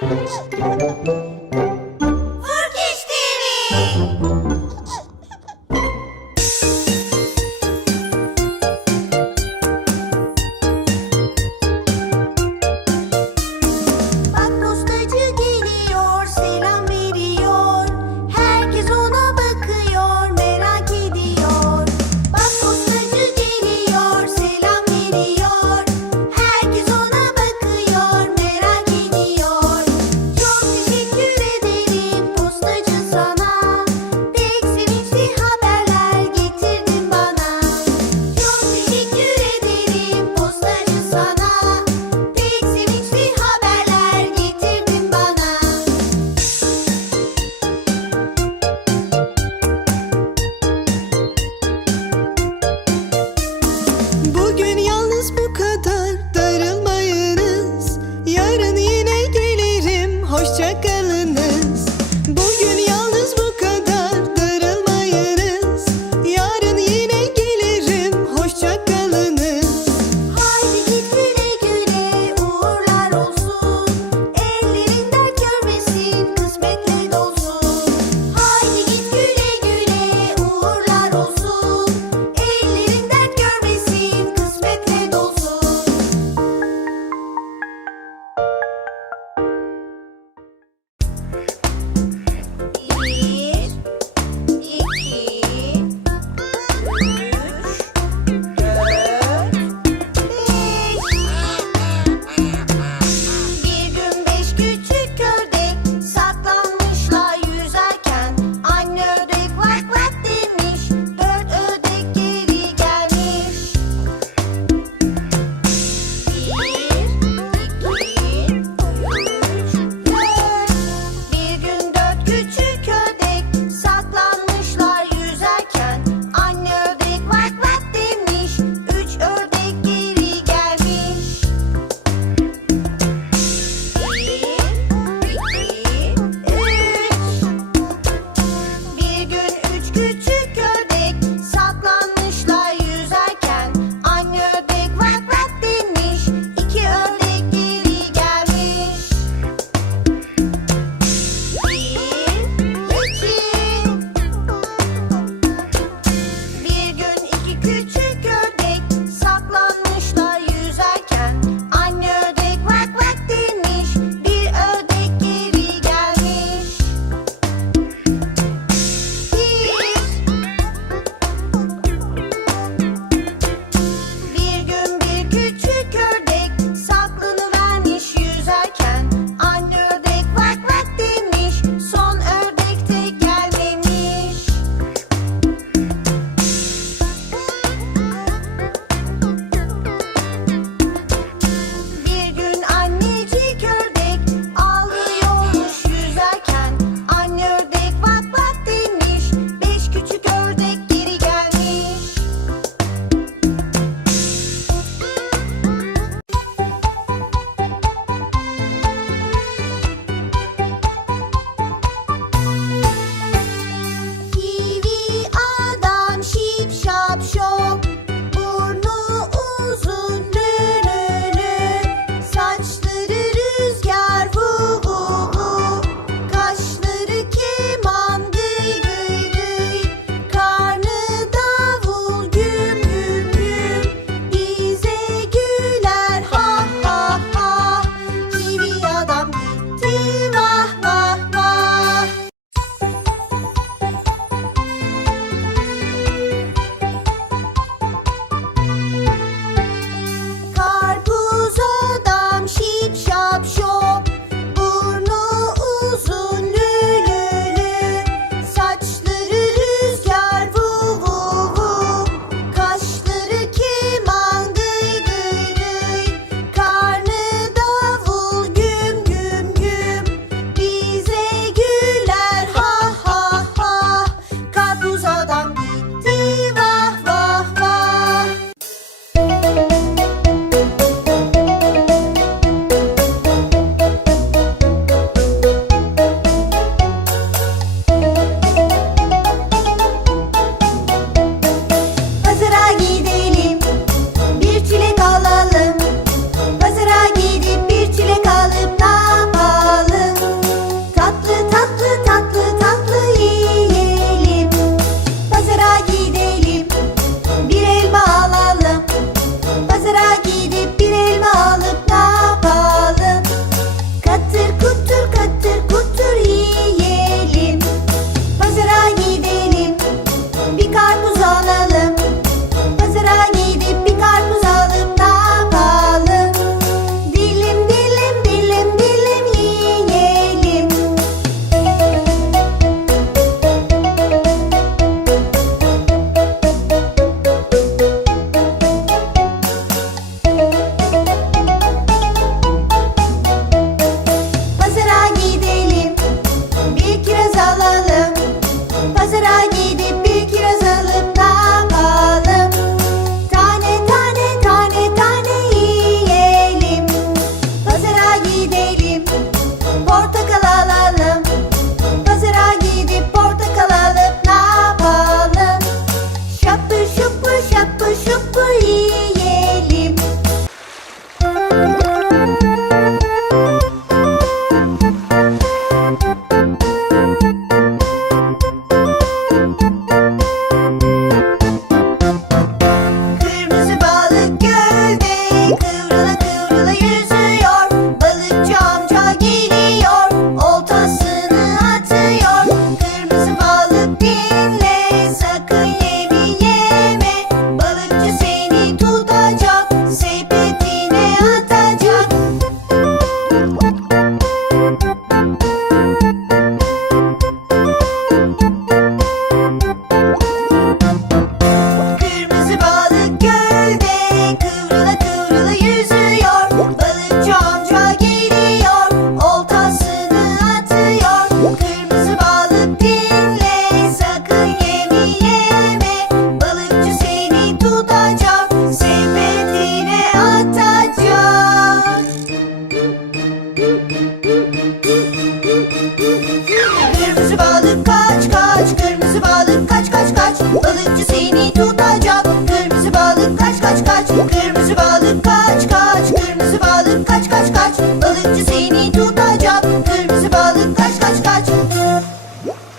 Let's go.